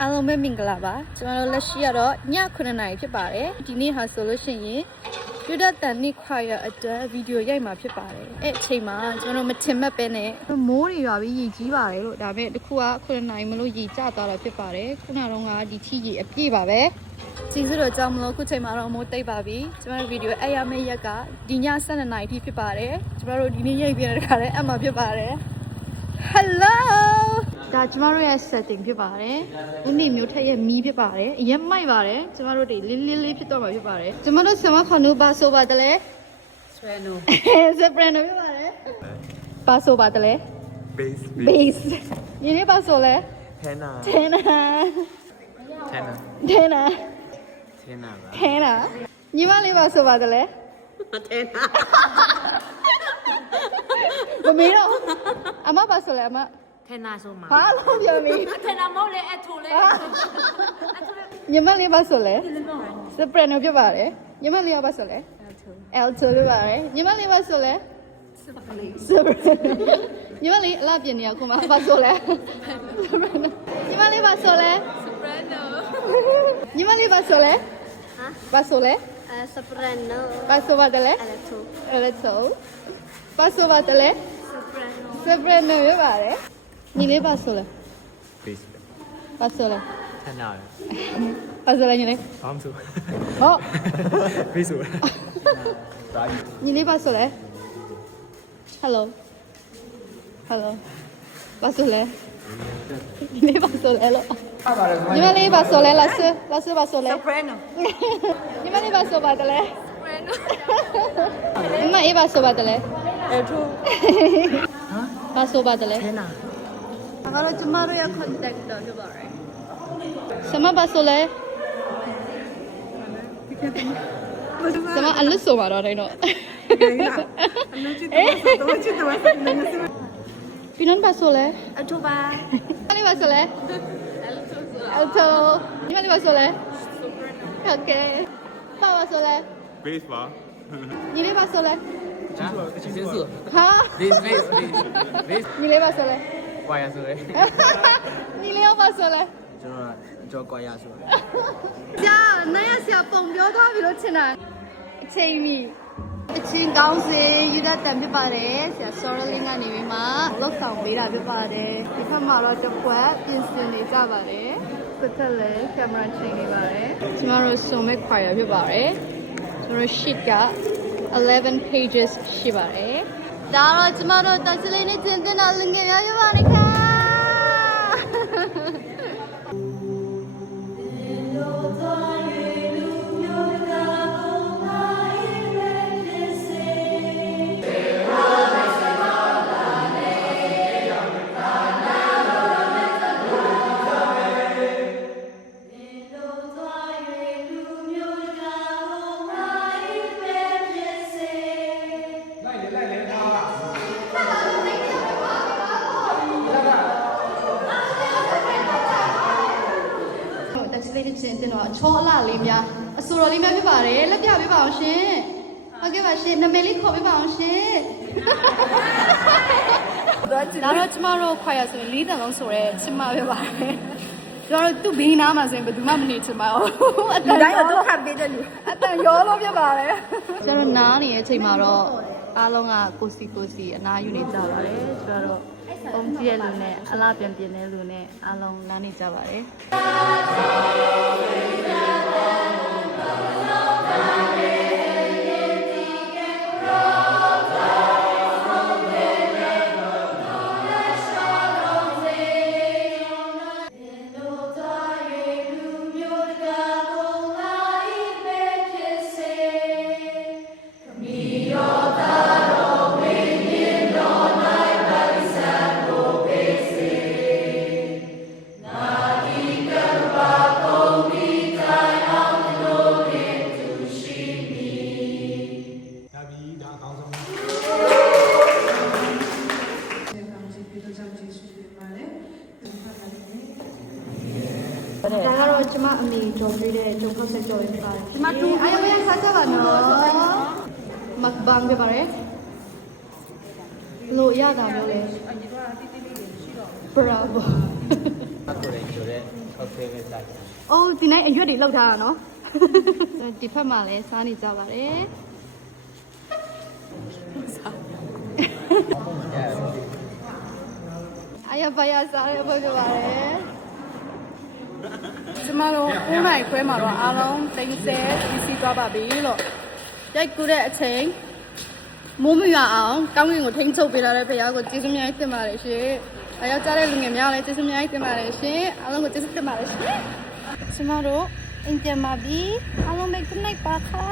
အားလုံးပဲမင်္ဂလာပါကျွန်တော်တို့လက်ရှိကတော့ည9:00 နာရီဖြစ်ပါတယ်ဒီနေ့ဟာဆိုလို့ရှိရင်ယူဒတန်နိခွာရအတွက်ဗီဒီယိုရိုက်မှာဖြစ်ပါတယ်အဲ့အချိန်မှာကျွန်တော်တို့မထင်မှတ်ပဲနဲ့မိုးတွေရွာပြီးရေကြီးပါတယ်လို့ဒါပေမဲ့တခုက9:00 နာရီမလို့ရေကျသွားတာဖြစ်ပါတယ်ခုနကတော့ဒီထီရေအပြည့်ပါပဲစီစတော့ကြောင်းမလို့ခုချိန်မှာတော့မိုးတိတ်ပါပြီကျွန်တော်တို့ဗီဒီယိုအဲ့ရမယ့်ရက်ကဒီည12:00 နာရီထိဖြစ်ပါတယ်ကျွန်တော်တို့ဒီနေ့ရိုက်ပြတဲ့ခါလဲအမှဖြစ်ပါတယ် Hello ဒါကျမတို့ရဲ့ setting ဖြစ်ပါတယ်။ဦးနေမျိုးထက်ရဲ့မီးဖြစ်ပါတယ်။အရင်မိုက်ပါတယ်။ကျမတို့တွေလေးဖြစ်တော့မှာဖြစ်ပါတယ်။ကျမတို့ဆမခနုပါဆိုပါတယ်လေ။ Soprano ဖြစ်ပါတယ်။ပါဆိုပါတယ်လေ။ Bass ညီလေးပါဆိုလဲ Tenor ညီမလေးပါဆိုပါတယ်လေ။မမေတော့အမပါဆိုလဲအမTenor ဆိုမှာဘာလို့ပြောနေ Tenor မဟုတ်လေအထိုလေညီမလေးပါဆိုလဲ Soprano ဖြစ်ပါတယ်ညီမလေးပါဆိုလဲ Alto ဖြစ်ပါတယ်ညီမလေးပါဆိုလဲ Soprano ညီမလေးအလားပြင်နေရခုမှပါဆိုလဲ Soprano ညီမလေးပါဆိုလဲ Soprano ညီမလေးပါဆိုလဲပါဆိုလဲ Soprano ပါဆိုပါတယ်လေ Alto ပါဆိုပါတယ်လေ Soprano ဖြစ်ပါတယ်ညီလေးပါဆိုလဲ Bass ပါဆိုလဲ Tenor ပါဆိုလဲညီလေး ဘာမှမဆို ဟော Bass ဆိုညီလေးပါဆိုလဲ Hello ပါဆိုလဲညီလေးပါဆိုလဲလို့ညီမလေးပါဆိုလဲလာစပါဆိုလဲ Soprano ညီမလေးပါဆိုပါတယ်လေ Soprano ညီမအေးပါဆိုပါတယ်လေ Alto ပါဆိုပါတယ်လေ Tenor ဒါကတော့ကျမတို့ရဲ့ contact တော့ဖြစ်ပါတယ်ဆမပါဆိုလဲဆမအလစ်ဆိုပါတော့တိုင်းတော့Pinonပါဆိုလဲ Alto ပါ ညီမလေးပါဆိုလဲ Alto ညီမလေးပါဆိုလဲ Okay ပါဆိုလဲ Bass ပါ ညီလေးပါဆိုလဲ ချင်းစု ဟာ Bass ညီလေးပါဆိုလဲ ကွာရဆိုလေ ညီလေးပါဆိုလဲ ကျွန်တော်ကွာရဆို ကြာနိုင်ရဆရာပုံပြောသွားပြီလို့ထင်တာအချိန်မီအချင်းကောင်းစေယူဒတန်ဖြစ်ပါတယ်ဆရာ Sorrelling ကနေပြီးမှလောက်ဆောင်ပေးတာဖြစ်ပါတယ်ဒီဖက်မှာတော့တစ်ခွက်ပြင်ဆင်နေကြပါတယ်ဆက်သက်လဲကင်မရာချိန်နေပါတယ်ကျမတို့စုံမဲ့ခွာရဖြစ်ပါတယ်ကျမတို့ sheet က11 pages ရှိပါတယ်ဒါတော့ကျမတို့တက်စလေးနဲ့တင်တင်တာလငယ်ရရပါတယ်ခင်ချင်းတင်တော့ချောအလှလေးများအဆိုတော်လေးများဖြစ်ပါတယ်လက်ပြပေးပါအောင်ရှင်ဟုတ်ကဲ့ပါရှင်နာမည်လေးခေါ်ပေးပါအောင်ရှင်ဒါတော့ကျမတို့ခွာရဆိုရင်၄တန်လုံးဆိုရဲချစ်မပဲပါတယ်ကျမတို့သူ့ဘေးနားမှာဆိုရင်ဘယ်သူမှမနေချင်ပါဘူးအတန်တိုင်းတော့ဒုက္ခပေးတဲ့လူအတန်ရောလို့ဖြစ်ပါတယ်ကျမတို့နားနေတဲ့အချိန်မှာတော့အားလုံးကကိုစီအနားယူနေကြပါတယ်ကျမတို့ပုံကြည့်ရလူနဲ့အလားပြန်တဲ့လူနဲ့အားလုံးနားနေကြပါတယ်ဒါကတော့ကျမအမေကြော်ပေးတဲ့ဂျုံခောက်ဆက်ကြော်ရင်းပါတယ်ကျမတူအားရရစားကြပါနော်မက်ဘန်ပြပါတယ်လို့ရတာမျိုးလဲ Bravo တဲ့ခောက်သေးပဲစားတယ် အိုးဒီနေ့အရွက်တွေလောက်ထားတာနော်ဒီဖက်မှာလည်းစားနေကြပါတယ်အရပါရစားရဖို့ပြပါတယ်ကျမတို့9နိုင်ခွဲမှာတော့အားလုံး30ပြီးစီးသွားပါပြီလို့ရိုက်ကူးတဲ့အချိန်မိုးမရွာအောင်ကောင်းကင်ကိုထိန်းချုပ်ပေးလာတဲ့ဖရားကိုကျေးဇူးများတင်ပါတယ်ရှင်။အယောက်ကြားတဲ့လူငယ်များလည်းကျေးဇူးများတင်ပါတယ်ရှင်။အားလုံးကိုကျေးဇူးတင်ပါတယ်ရှင်။ကျမတို့အင်ဂျင်ပါပြီအားလုံးပဲ good night ပါခါ